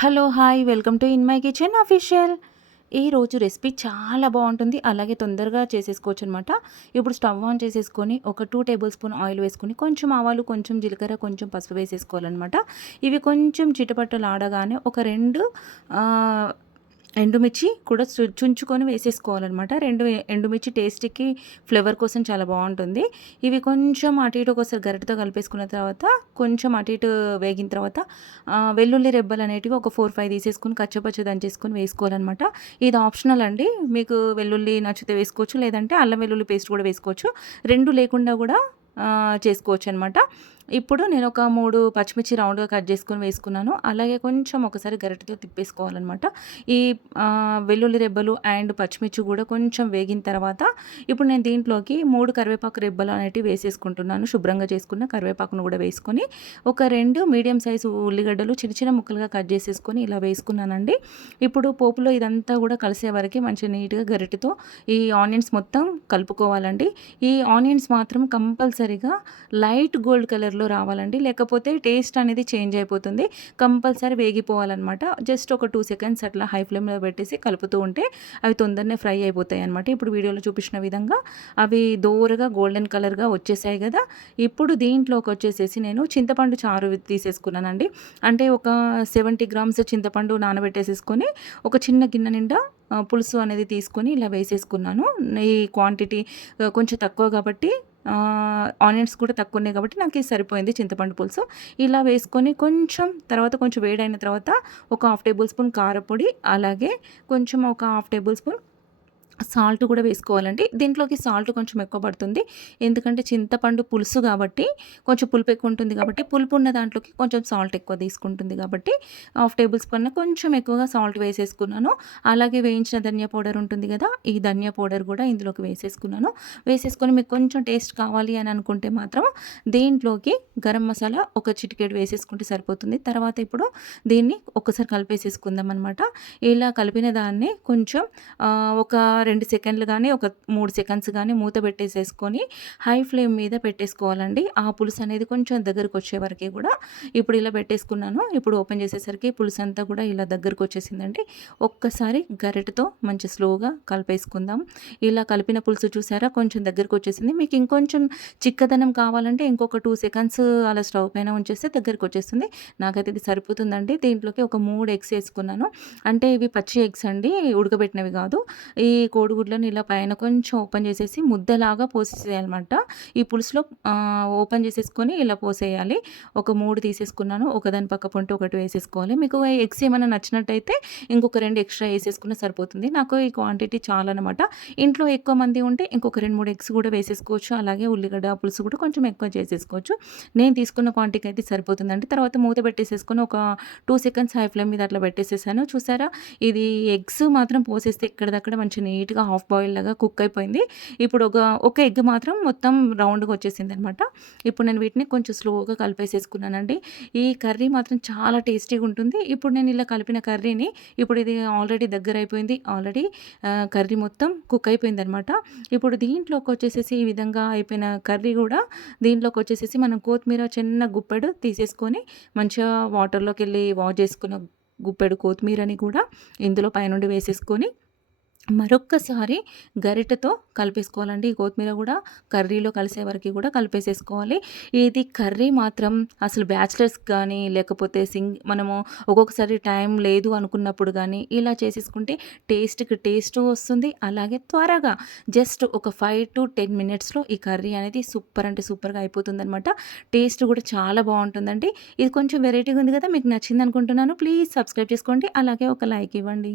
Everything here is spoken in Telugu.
Hello hi welcome to in my kitchen official. రోజు రెసిపీ చాలా బాగుంటుంది. అలాగే తొందరగా చేసేసుకోవచ్చు అనమాట ఇప్పుడు స్టవ్ ఆన్ చేసేసుకొని ఒక టూ టేబుల్ స్పూన్ ఆయిల్ వేసుకొని కొంచెం ఆవాలు కొంచెం జీలకర్ర కొంచెం పసుపు వేసేసుకోవాలన్నమాట ఇవి కొంచెం చిటపట్టలు ఆడగానే ఒక రెండు ఎండుమిర్చి కూడా చుంచుకొని వేసేసుకోవాలన్నమాట. రెండు ఎండుమిర్చి టేస్ట్కి ఫ్లేవర్ కోసం చాలా బాగుంటుంది. ఇవి కొంచెం అటు ఇటు ఒకసారి గరిటతో కలిపేసుకున్న తర్వాత కొంచెం అటు ఇటు వేగిన తర్వాత వెల్లుల్లి రెబ్బలు అనేటివి ఒక ఫోర్ ఫైవ్ తీసేసుకుని కచ్చపచ్చ దంచేసుకొని వేసుకోవాలన్నమాట. ఇది ఆప్షనల్ అండి. మీకు వెల్లుల్లి నచ్చితే వేసుకోవచ్చు లేదంటే అల్లం వెల్లుల్లి పేస్ట్ కూడా వేసుకోవచ్చు. రెండు లేకుండా కూడా చేసుకోవచ్చు అనమాట ఇప్పుడు నేను ఒక మూడు పచ్చిమిర్చి రౌండ్గా కట్ చేసుకొని వేసుకున్నాను. అలాగే కొంచెం ఒకసారి గరిటతో తిప్పేసుకోవాలన్నమాట ఈ వెల్లుల్లి రెబ్బలు అండ్ పచ్చిమిర్చి కూడా కొంచెం వేగిన తర్వాత ఇప్పుడు నేను దీంట్లోకి మూడు కరివేపాకు రెబ్బలు అనేటివి వేసేసుకుంటున్నాను. శుభ్రంగా చేసుకున్న కరివేపాకును కూడా వేసుకొని ఒక రెండు మీడియం సైజు ఉల్లిగడ్డలు చిన్న చిన్న ముక్కలుగా కట్ చేసేసుకొని ఇలా వేసుకున్నానండి. ఇప్పుడు పోపులో ఇదంతా కూడా కలిసే వరకు మంచి నీట్గా గరిటతో ఈ ఆనియన్స్ మొత్తం కలుపుకోవాలండి. ఈ ఆనియన్స్ మాత్రం కంపల్సరీ కంపల్సరీగా లైట్ గోల్డ్ కలర్లో రావాలండి. లేకపోతే టేస్ట్ అనేది చేంజ్ అయిపోతుంది. కంపల్సరీ వేగిపోవాలన్నమాట. జస్ట్ ఒక టూ సెకండ్స్ అట్లా హై ఫ్లేమ్లో పెట్టేసి కలుపుతూ ఉంటే అవి తొందరనే ఫ్రై అయిపోతాయి అనమాట ఇప్పుడు వీడియోలో చూపించిన విధంగా అవి దోరగా గోల్డెన్ కలర్గా వచ్చేసాయి కదా. ఇప్పుడు దీంట్లోకి వచ్చేసేసి నేను చింతపండు చారు తీసేసుకున్నానండి. అంటే ఒక సెవెంటీ గ్రామ్స్ చింతపండు నానబెట్టేసేసుకొని ఒక చిన్న గిన్నె నిండా పులుసు అనేది తీసుకొని ఇలా వేసేసుకున్నాను. ఈ క్వాంటిటీ కొంచెం తక్కువ కాబట్టి ఆనియన్స్ కూడా తక్కువ ఉన్నాయి కాబట్టి నాకు ఇది సరిపోయింది చింతపండు పులుసు. ఇలా వేసుకొని కొంచెం తర్వాత కొంచెం వేడైన తర్వాత ఒక హాఫ్ టేబుల్ స్పూన్ కారపొడి అలాగే కొంచెం ఒక హాఫ్ టేబుల్ స్పూన్ సాల్ట్ కూడా వేసుకోవాలండి. దీంట్లోకి సాల్ట్ కొంచెం ఎక్కువ పడుతుంది. ఎందుకంటే చింతపండు పులుసు కాబట్టి కొంచెం పులుపు ఎక్కువ ఉంటుంది కాబట్టి పులుపు ఉన్న దాంట్లోకి కొంచెం సాల్ట్ ఎక్కువ తీసుకుంటుంది కాబట్టి హాఫ్ టేబుల్ స్పూన్ కొంచెం ఎక్కువగా సాల్ట్ వేసేసుకున్నాను. అలాగే వేయించిన ధనియా పౌడర్ ఉంటుంది కదా ఈ ధనియా పౌడర్ కూడా ఇందులోకి వేసేసుకున్నాను. వేసేసుకొని మీకు కొంచెం టేస్ట్ కావాలి అని అనుకుంటే మాత్రం దీంట్లోకి గరం మసాలా ఒక చిటికెడు వేసేసుకుంటే సరిపోతుంది. తర్వాత ఇప్పుడు దీన్ని ఒకసారి కలిపేసేసుకుందాం అనమాట ఇలా కలిపిన దాన్ని కొంచెం ఒక రెండు సెకండ్లు కానీ ఒక మూడు సెకండ్స్ కానీ మూత పెట్టేసేసుకొని హై ఫ్లేమ్ మీద పెట్టేసుకోవాలండి. ఆ పులుసు అనేది కొంచెం దగ్గరకు వచ్చే వరకు కూడా ఇప్పుడు ఇలా పెట్టేసుకున్నాను. ఇప్పుడు ఓపెన్ చేసేసరికి పులుసు అంతా కూడా ఇలా దగ్గరకు వచ్చేసిందండి. ఒక్కసారి గరిటతో మంచి స్లోగా కలిపేసుకుందాం. ఇలా కలిపిన పులుసు చూసారా? కొంచెం దగ్గరకు వచ్చేసింది. మీకు ఇంకొంచెం చిక్కదనం కావాలంటే ఇంకొక టూ సెకండ్స్ అలా స్టవ్ పైన ఉంచేస్తే దగ్గరకు వచ్చేస్తుంది. నాకైతే ఇది సరిపోతుందండి. దీంట్లోకి ఒక మూడు ఎగ్స్ వేసుకున్నాను. అంటే ఇవి పచ్చి ఎగ్స్ అండి. ఉడకబెట్టినవి కాదు. ఈ కోడిగుడ్లను ఇలా పైన కొంచెం ఓపెన్ చేసేసి ముద్దలాగా పోసేసేయాలన్నమాట. ఈ పులుసులో ఓపెన్ చేసేసుకొని ఇలా పోసేయాలి. ఒక మూడు తీసేసుకున్నాను. ఒకదాని పక్క పొంట ఒకటి వేసేసుకోవాలి. మీకు ఎగ్స్ ఏమైనా నచ్చినట్టయితే ఇంకొక రెండు ఎక్స్ట్రా వేసేసుకున్న సరిపోతుంది. నాకు ఈ క్వాంటిటీ చాలా అనమాట ఇంట్లో ఎక్కువ మంది ఉంటే ఇంకొక రెండు మూడు ఎగ్స్ కూడా వేసేసుకోవచ్చు. అలాగే ఉల్లిగడ్డ పులుసు కూడా కొంచెం ఎక్కువ చేసేసుకోవచ్చు. నేను తీసుకున్న క్వాంటిటీ అయితే సరిపోతుందండి. తర్వాత మూత పెట్టేసేసుకొని ఒక టూ సెకండ్స్ హై ఫ్లేమ్ మీద అట్లా పెట్టేసేసాను. చూసారా? ఇది ఎగ్స్ మాత్రం పోసేస్తే ఎక్కడిదక్కడ మంచి నీట్గా హాఫ్ బాయిల్ లాగా కుక్ అయిపోయింది. ఇప్పుడు ఒక ఒక ఎగ్ మాత్రం మొత్తం రౌండ్గా వచ్చేసింది అనమాట ఇప్పుడు నేను వీటిని కొంచెం స్లోగా కలిపేసేసుకున్నానండి. ఈ కర్రీ మాత్రం చాలా టేస్టీగా ఉంటుంది. ఇప్పుడు నేను ఇలా కలిపిన కర్రీని ఇప్పుడు ఇది ఆల్రెడీ దగ్గర అయిపోయింది. ఆల్రెడీ కర్రీ మొత్తం కుక్ అయిపోయింది అనమాట ఇప్పుడు దీంట్లోకి వచ్చేసేసి ఈ విధంగా అయిపోయిన కర్రీ కూడా దీంట్లోకి వచ్చేసేసి మనం కొత్తిమీర చిన్న గుప్పెడు తీసేసుకొని మంచిగా వాటర్లోకి వెళ్ళి వాష్ చేసుకున్న గుప్పెడు కొత్తిమీరని కూడా ఇందులో పైనుండి వేసేసుకొని మరొక్కసారి గరిటెతో కలిపేసుకోవాలండి. ఈ కొత్తిమీర కూడా కర్రీలో కలిసే వరకు కూడా కలిపేసేసుకోవాలి. ఇది కర్రీ మాత్రం అసలు బ్యాచిలర్స్ కానీ లేకపోతే సింగ్ మనము ఒక్కొక్కసారి టైం లేదు అనుకున్నప్పుడు కానీ ఇలా చేసేసుకుంటే టేస్ట్కి టేస్ట్ వస్తుంది. అలాగే త్వరగా జస్ట్ ఒక ఫైవ్ టు టెన్ మినిట్స్లో ఈ కర్రీ అనేది సూపర్ అంటే సూపర్గా అయిపోతుంది అనమాట టేస్ట్ కూడా చాలా బాగుంటుందండి. ఇది కొంచెం వెరైటీగా ఉంది కదా మీకు నచ్చింది అనుకుంటున్నాను. ప్లీజ్ సబ్స్క్రైబ్ చేసుకోండి. అలాగే ఒక లైక్ ఇవ్వండి.